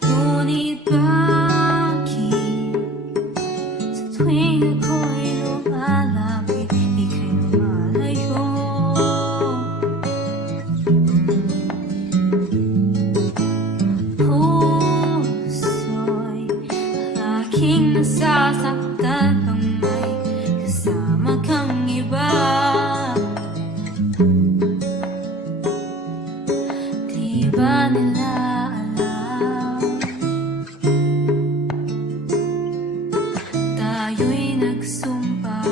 Ngunit bakit sa tuwing ako'y lumalapit, ika'y lumalayo? Puso'y aking nasasaktan pang may kasama kang iba. Di ba nila tayo'y nagsumpaan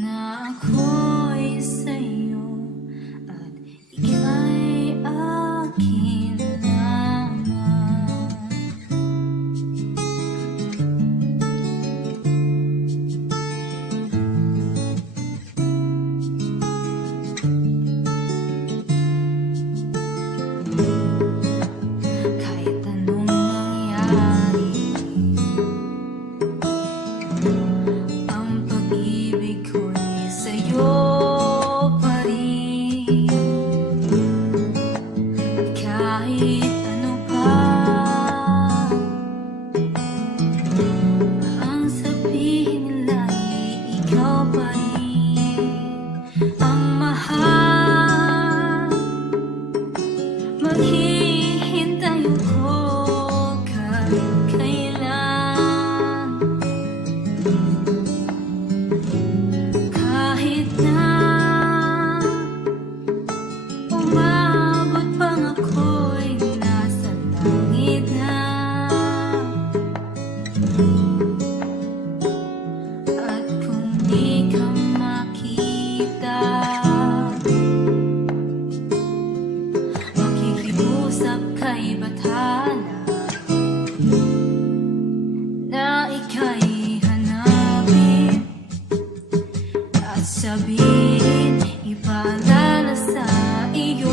na ako'y sa'yo at ika'y akin naman. Kahit anong mangyari, ang pag-ibig ko'y sa'yo pa rin. At kahit ano pa ang sabihin nila, ikaw pa rin ang mahal. Maghihintay ako kahit kailan, kahit na umabot pang ako'y nasa langit na. At kung di ka makita, makikiusap kay bathala na ika'y hanapin at sabihin, ipaalala sa iyo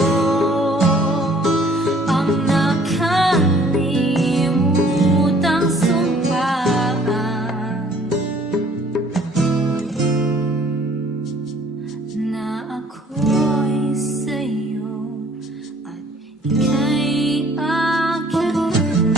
ang nakalimutang sumpaan na ako'y sa'yo at ika'y akin naman.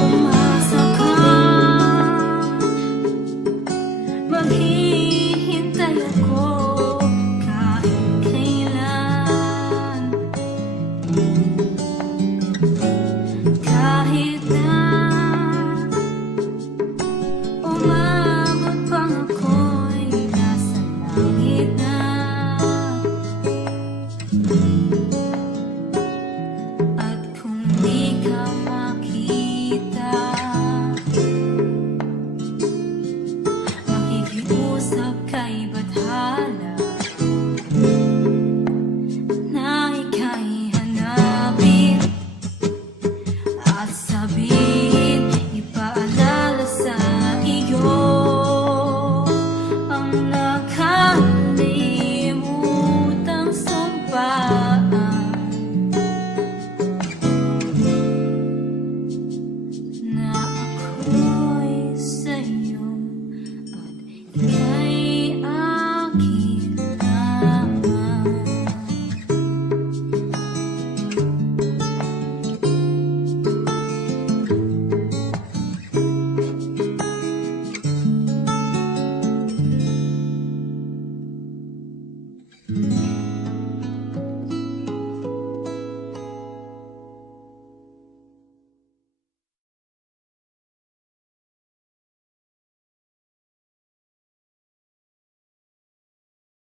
Umasa ka, maghihintay ako kahit kailan, kahit na umabot pang ako'y nasa langit na. At kung di ka makita, makikiusap kay